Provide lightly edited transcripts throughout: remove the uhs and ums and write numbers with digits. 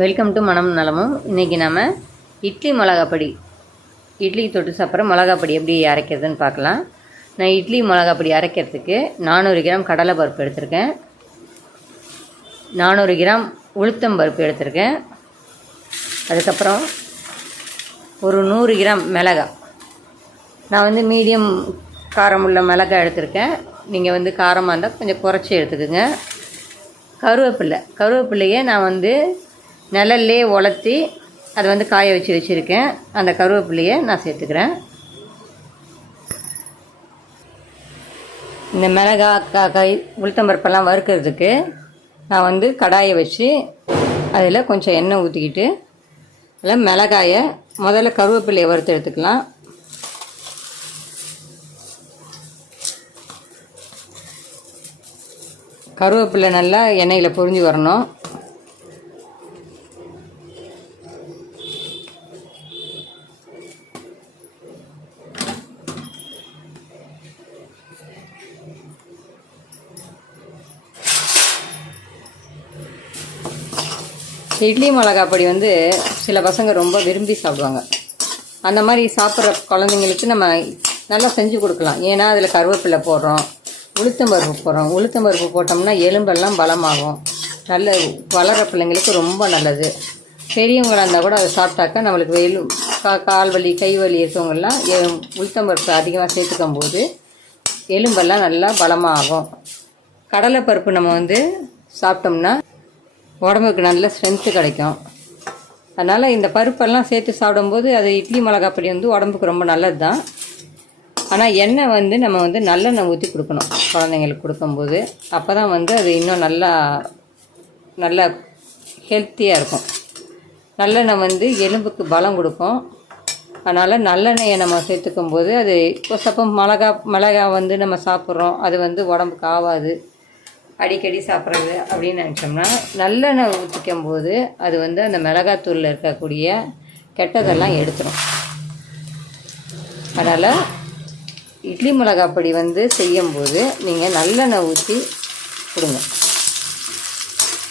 Welcome to மனம் நலமும். இன்றைக்கி நம்ம இட்லி மிளகாப்பொடி, இட்லி தொட்டு சாப்பிட்ற மிளகாப்பொடி எப்படி அரைக்கிறதுன்னு பார்க்கலாம். நான் இட்லி மிளகாப்பொடி அரைக்கிறதுக்கு 400 கிராம் கடலை பருப்பு எடுத்திருக்கேன், 400 கிராம் உளுத்தம் பருப்பு எடுத்திருக்கேன், அதுக்கப்புறம் ஒரு 100 கிராம் மிளகாய். நான் வந்து மீடியம் காரம் உள்ள மிளகாய் எடுத்திருக்கேன். நீங்கள் வந்து காரமாக இருந்தால் கொஞ்சம் குறைச்சி எடுத்துக்கோங்க. கருவேப்பிலையை நான் வந்து நிழல்லே உலர்த்தி அதை வந்து காய வச்சுருக்கேன். அந்த கருவேப்பிலையை நான் சேர்த்துக்கிறேன். இந்த மிளகாய் உளுத்தம்பருப்பெல்லாம் வறுக்கிறதுக்கு நான் வந்து கடாயை வச்சு அதில் கொஞ்சம் எண்ணெய் ஊற்றிக்கிட்டு அதில் மிளகாயை முதல்ல கருவேப்பிலையை வறுத்து எடுத்துக்கலாம். கருவேப்பிலை நல்லா எண்ணெயில் பொரிஞ்சு வரணும். இட்லி மிளகாப்பொடி வந்து சில பசங்க ரொம்ப விரும்பி சாப்பிடுவாங்க. அந்த மாதிரி சாப்பிட்ற குழந்தைங்களுக்கு நம்ம நல்லா செஞ்சு கொடுக்கலாம். ஏன்னா அதில் கருவேப்பிலை போடுறோம், உளுத்தம்பருப்பு போடுறோம். உளுத்தம்பருப்பு போட்டோம்னா எலும்பெல்லாம் பலமாகும். நல்ல வளர பிள்ளைங்களுக்கு ரொம்ப நல்லது. பெரியவங்களாக இருந்தால் கூட அதை சாப்பிட்டாக்கா நம்மளுக்கு கால் வலி கை வலி இருக்கவங்கெல்லாம் உளுத்தம்பருப்பு அதிகமாக சேர்த்துக்கும் போது எலும்பெல்லாம் நல்லா பலமாகும். கடலைப்பருப்பு நம்ம வந்து சாப்பிட்டோம்னா உடம்புக்கு நல்ல ஸ்ட்ரென்த்து கிடைக்கும். அதனால் இந்த பருப்பெல்லாம் சேர்த்து சாப்பிடும்போது அது இட்லி மிளகாப்பொடி வந்து உடம்புக்கு ரொம்ப நல்லது தான். ஆனால் எண்ணெய் வந்து நம்ம வந்து நல்லெண்ணெய் ஊற்றி கொடுக்கணும் குழந்தைங்களுக்கு கொடுக்கும்போது. அப்போ தான் வந்து அது இன்னும் நல்லா ஹெல்த்தியாக இருக்கும். நல்லெண்ணெய் வந்து எலும்புக்கு பலம் கொடுக்கும். அதனால் நல்லெண்ணெயை நம்ம சேர்த்துக்கும் போது அது இப்போ சப்பம் மிளகாய் வந்து நம்ம சாப்பிட்றோம், அது வந்து உடம்புக்கு ஆகாது, அடிக்கடி சாப்பிட்றது அப்படின்னு நினச்சோம்னா நல்லெண்ணெய் ஊற்றிக்கும் போது அது வந்து அந்த மிளகாத்தூளில் இருக்கக்கூடிய கெட்டதெல்லாம் எடுத்துடும். அதனால் இட்லி மிளகாப்பொடி வந்து செய்யும்போது நீங்கள் நல்லெண்ணெய் ஊற்றி கொடுங்க.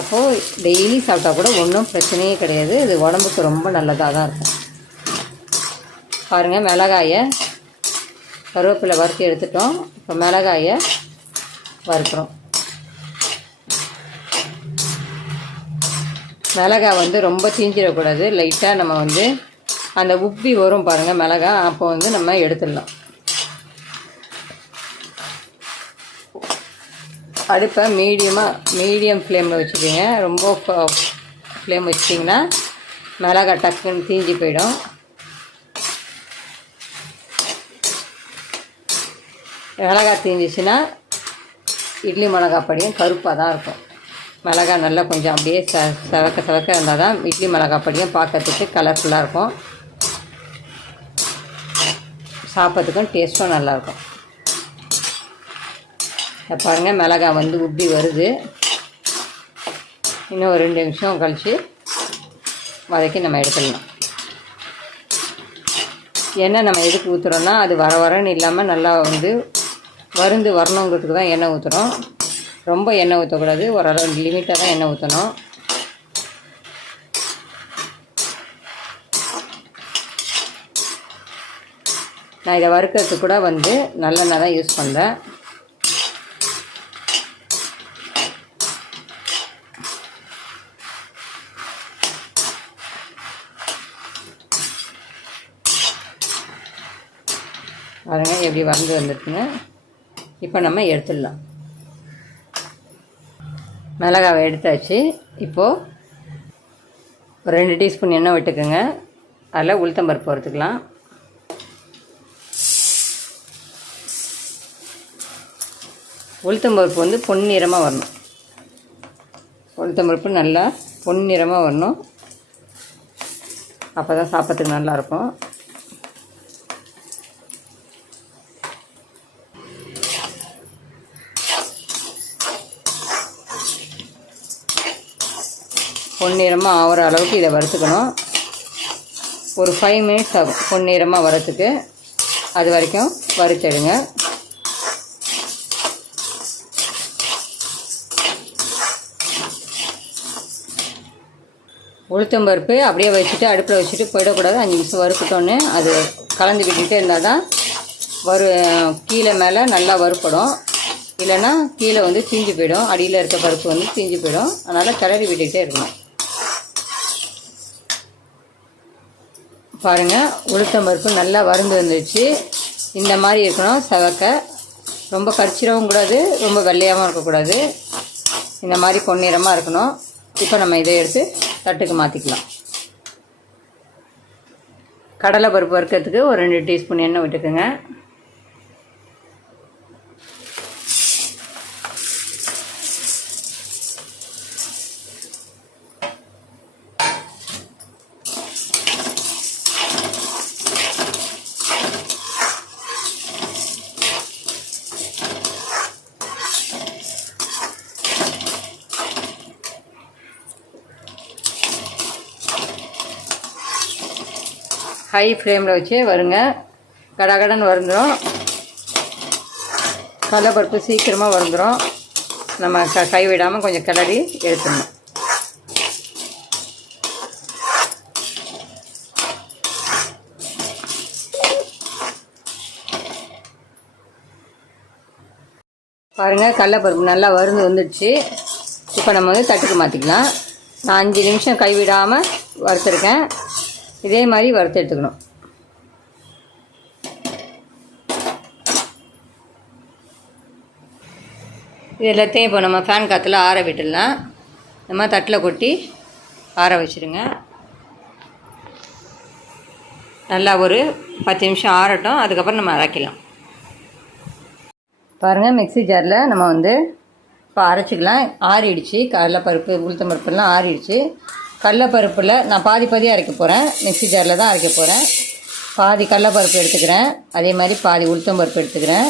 அப்போது டெய்லி சாப்பிட்டா கூட ஒன்றும் பிரச்சனையே கிடையாது. இது உடம்புக்கு ரொம்ப நல்லதாக தான் இருக்கும். பாருங்கள், மிளகாயை கருவேப்பிலை வறுத்து எடுத்துட்டோம். இப்போ மிளகாயை வறுக்கிறோம். மிளகாய் வந்து ரொம்ப தீஞ்சிடக்கூடாது. லைட்டாக நம்ம வந்து அந்த உப்பி வரும் பாருங்கள் மிளகாய், அப்போ வந்து நம்ம எடுத்துடலாம். அடுப்பை மீடியம் ஃப்ளேமில் வச்சுக்கோங்க. ரொம்ப ஃப்ளேம் வச்சிட்டிங்கன்னா மிளகாய் டக்குன்னு தீஞ்சி போயிடும். மிளகாய் தீஞ்சிச்சுன்னா இட்லி மிளகாப்பொடியும் கருப்பாக தான் இருக்கும். மிளகாய் நல்லா கொஞ்சம் அப்படியே செவக்க இருந்தால் தான் இட்லி மிளகாப்பொடியும் பார்க்கறதுக்கு கலர்ஃபுல்லாக இருக்கும், சாப்பிட்றதுக்கும் டேஸ்ட்டும் நல்லாயிருக்கும். பாருங்கள், மிளகாய் வந்து உப்பி வருது. இன்னும் ஒரு 2 நிமிஷம் கழித்து வதக்கி நம்ம எடுத்துடலாம். எண்ணெய் நம்ம எதுக்கு ஊற்றுறோன்னா அது வரன்னு இல்லாமல் நல்லா வந்து வருந்து வரணுங்கிறதுக்கு தான் எண்ணெய் ஊற்றுறோம். ரொம்ப எண்ணெய் ஊற்றக்கூடாது, ஓரளவு லிமிட்டாக தான் எண்ணெய் ஊற்றணும். நான் இதை வறுக்கிறதுக்கு கூட வந்து நல்லெண்ணெய் தான் யூஸ் பண்ணுறேன். பாருங்க எப்படி வறந்து வந்துருக்குங்க. இப்போ நம்ம எடுத்துடலாம். மிளகாவை எடுத்தாச்சு. இப்போது ஒரு 2 டீஸ்பூன் எண்ணெய் விட்டுக்குங்க. அதில் உளுத்தம்பருப்பு வறுத்துக்கலாம். உளுத்தம்பருப்பு வந்து பொன்னிறமாக வரணும். உளுத்தம்பருப்பு நல்லா பொன்னிறமாக வரணும். அப்போ தான் சாப்பிட்றதுக்கு நல்லாயிருக்கும். பொன்னிறமாக ஆகிற அளவுக்கு இதை வறுத்துக்கணும். ஒரு 5 மினிட்ஸ் ஆகும் பொன்னிறமாக வரத்துக்கு. அது வரைக்கும் வறுத்தெடுங்க. உளுத்தம்பருப்பு அப்படியே வச்சுட்டு அடுப்பில் வச்சுட்டு போயிடக்கூடாது. 5 நிமிஷம் வறுக்கட்டோன்னு அது கலந்து விட்டுக்கிட்டே இருந்தால் தான் கீழே மேலே நல்லா வறுப்படும். இல்லைன்னா கீழே வந்து தீஞ்சு போயிடும், அடியில் இருக்க பருப்பு வந்து தீஞ்சு போயிடும். அதனால் கிளறி விட்டுக்கிட்டே இருக்கணும். பாருங்கள், உளுத்தம்பருப்பு நல்லா வறுந்து வந்துடுச்சு. இந்த மாதிரி இருக்கணும் செவக்க. ரொம்ப கரிச்சிடவும் கூடாது, ரொம்ப வெள்ளையாகவும் இருக்கக்கூடாது. இந்த மாதிரி பொன்னிறமாக இருக்கணும். இப்போ நம்ம இதை எடுத்து தட்டுக்கு மாற்றிக்கலாம். கடலை பருப்பு வறுக்கிறதுக்கு ஒரு 2 டீஸ்பூன் எண்ணெய் விட்டுக்குங்க. ஹை ஃப்ளேமில் வச்சு வருங்க. கடகடன் வருந்துடும். கடலைப்பருப்பு சீக்கிரமாக வருந்துடும். நம்ம கைவிடாமல் கொஞ்சம் கிளறி எடுத்துடணும். பாருங்கள், கடலைப்பருப்பு நல்லா வறுந்து வந்துடுச்சு. இப்போ நம்ம வந்து தட்டுக்கு மாற்றிக்கலாம். நான் 5 நிமிஷம் கைவிடாமல் வறுத்துருக்கேன். இதே மாதிரி வறுத்து எடுத்துக்கணும். இது எல்லாத்தையும் இப்போ நம்ம ஃபேன் காற்றுல ஆற விட்டுடலாம். நம்ம தட்டில் கொட்டி ஆற வச்சுருங்க. நல்லா ஒரு 10 நிமிஷம் ஆறட்டும். அதுக்கப்புறம் நம்ம அரைக்கலாம். பாருங்கள், மிக்ஸி ஜாரில் நம்ம வந்து இப்போ அரைச்சிக்கலாம். ஆறிடுச்சு. கடலைப்பருப்பு உளுத்தம்பருப்புலாம் ஆறிடுச்சு. கடலைப்பருப்பில் நான் பாதியாக அரைக்க போகிறேன். மிக்ஸி ஜாரில் தான் அரைக்க போகிறேன். பாதி கடலைப்பருப்பு எடுத்துக்கிறேன், அதே மாதிரி பாதி உளுத்தம்பருப்பு எடுத்துக்கிறேன்.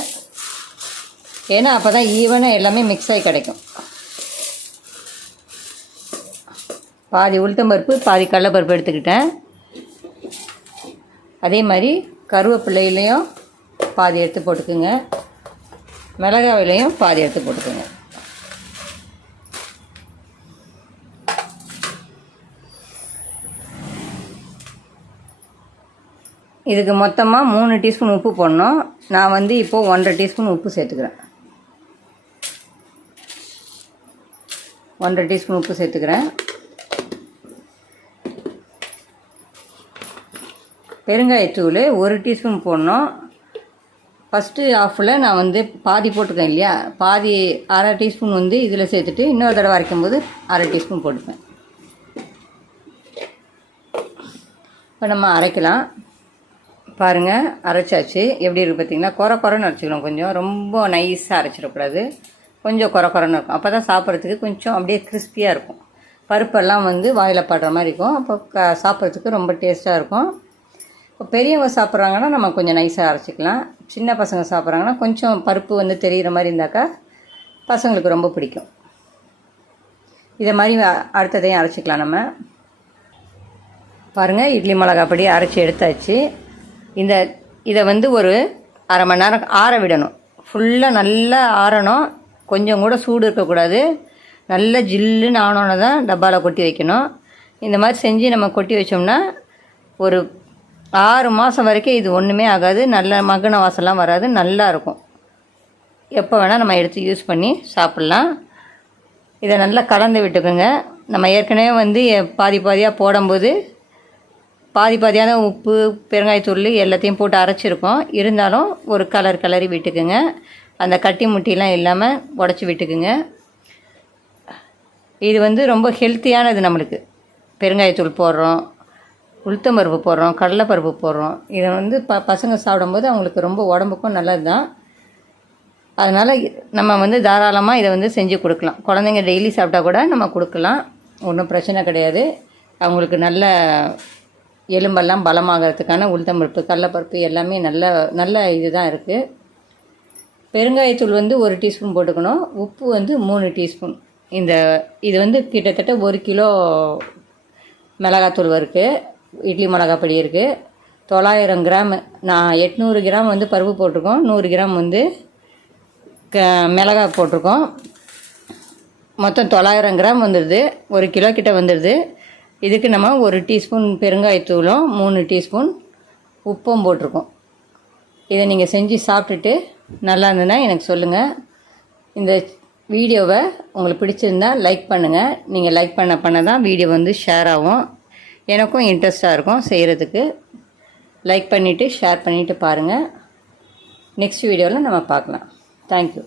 ஏன்னா அப்போ தான் ஈவனாக எல்லாமே மிக்ஸ் ஆகி கிடைக்கும். பாதி உளுத்தம்பருப்பு பாதி கடலைப்பருப்பு எடுத்துக்கிட்டேன். அதே மாதிரி கருவேப்பிலையிலையும் பாதி எடுத்து போட்டுக்குங்க. மிளகாவிலையும் பாதி எடுத்து போட்டுக்குங்க. இதுக்கு மொத்தமாக 3 டீஸ்பூன் உப்பு போடணும். நான் வந்து இப்போது 1.5 டீஸ்பூன் உப்பு சேர்த்துக்கிறேன். 1.5 டீஸ்பூன் உப்பு சேர்த்துக்கிறேன். பெருங்காயத்தூள் 1 டீஸ்பூன் போடணும். ஃபஸ்ட்டு ஆஃபில் நான் வந்து பாதி போட்டுக்கேன் இல்லையா, பாதி அரை டீஸ்பூன் வந்து இதில் சேர்த்துட்டு இன்னொரு தடவை அரைக்கும்போது அரை டீஸ்பூன் போட்டுப்பேன். இப்போ நம்ம அரைக்கலாம். பாருங்கள், அரைச்சாச்சு. எப்படி இருக்குது பார்த்தீங்கன்னா, குறன்னு அரைச்சிக்கணும். கொஞ்சம் ரொம்ப நைஸாக அரைச்சிடக்கூடாது. கொஞ்சம் குறன்னு இருக்கும். அப்போ தான் சாப்பிட்றதுக்கு கொஞ்சம் அப்படியே கிறிஸ்பியாக இருக்கும். பருப்பெல்லாம் வந்து வாயில் படுற மாதிரி இருக்கும். அப்போ சாப்பிட்றதுக்கு ரொம்ப டேஸ்ட்டாக இருக்கும். இப்போ பெரியவங்க சாப்பிட்றாங்கன்னா நம்ம கொஞ்சம் நைஸாக அரைச்சிக்கலாம். சின்ன பசங்க சாப்பிட்றாங்கன்னா கொஞ்சம் பருப்பு வந்து தெரிகிற மாதிரி இருந்தாக்கா பசங்களுக்கு ரொம்ப பிடிக்கும். இதை மாதிரி அடுத்ததையும் அரைச்சிக்கலாம் நம்ம. பாருங்கள், இட்லி மிளகாப்பொடி அரைச்சி எடுத்தாச்சு. இதை வந்து ஒரு அரை மணி நேரம் ஆற விடணும். ஃபுல்லாக நல்லா ஆறணும். கொஞ்சம் கூட சூடு இருக்கக்கூடாது. நல்லா ஜில்லுன்னு ஆனோன்னு தான் டப்பாவில் கொட்டி வைக்கணும். இந்த மாதிரி செஞ்சு நம்ம கொட்டி வச்சோம்னா ஒரு 6 மாதம் வரைக்கும் இது ஒன்றுமே ஆகாது. நல்ல மகன வாசம்லாம் வராது. நல்லா இருக்கும். எப்போ வேணால் நம்ம எடுத்து யூஸ் பண்ணி சாப்பிட்லாம். இதை நல்லா கலந்து விட்டுக்கோங்க. நம்ம ஏற்கனவே வந்து பாதியாக போடும்போது பாதியான உப்பு பெருங்காயத்தூள் எல்லாத்தையும் போட்டு அரைச்சிருக்கோம். இருந்தாலும் ஒரு கலரி விட்டுக்குங்க. அந்த கட்டி முட்டிலாம் இல்லாமல் உடச்சி விட்டுக்குங்க. இது வந்து ரொம்ப ஹெல்த்தியானது. நம்மளுக்கு பெருங்காயத்தூள் போடுறோம், உளுத்தம்பருப்பு போடுறோம், கடலைப்பருப்பு போடுறோம். இதை வந்து பசங்க சாப்பிடும்போது அவங்களுக்கு ரொம்ப உடம்புக்கும் நல்லது தான். அதனால் நம்ம வந்து தாராளமாக இதை வந்து செஞ்சு கொடுக்கலாம். குழந்தைங்க டெய்லி சாப்பிட்டா கூட நம்ம கொடுக்கலாம். ஒன்றும் பிரச்சனை கிடையாது. அவங்களுக்கு நல்ல எலும்பெல்லாம் பலமாகறதுக்கான உளுத்தம்பருப்பு கடலைப்பருப்பு எல்லாமே நல்ல இது தான் இருக்குது. பெருங்காயத்தூள் வந்து 1 டீஸ்பூன் போட்டுக்கணும். உப்பு வந்து 3 டீஸ்பூன். இது வந்து கிட்டத்தட்ட 1 கிலோ மிளகாத்தூள் இருக்குது. இட்லி மிளகாப்பொடி இருக்குது. 900 கிராம். நான் 800 கிராம் வந்து பருப்பு போட்டிருக்கோம். 100 கிராம் வந்து மிளகாய் போட்டிருக்கோம். மொத்தம் 900 கிராம் வந்துடுது. 1 கிலோ கிட்ட வந்துடுது. இதுக்கு நம்ம 1 டீஸ்பூன் பெருங்காயத்தூளும் 3 டீஸ்பூன் உப்பும் போட்டிருக்கோம். இதை நீங்கள் செஞ்சு சாப்பிட்டுட்டு நல்லா இருந்ததுன்னா எனக்கு சொல்லுங்கள். இந்த வீடியோவை உங்களுக்கு பிடிச்சிருந்தா லைக் பண்ணுங்கள். நீங்கள் லைக் பண்ண தான் வீடியோ வந்து ஷேர் ஆகும். எனக்கும் இன்ட்ரெஸ்டாக இருக்கும் செய்கிறதுக்கு. லைக் பண்ணிவிட்டு ஷேர் பண்ணிவிட்டு பாருங்கள். நெக்ஸ்ட் வீடியோவில் நம்ம பார்க்கலாம். தேங்க்யூ.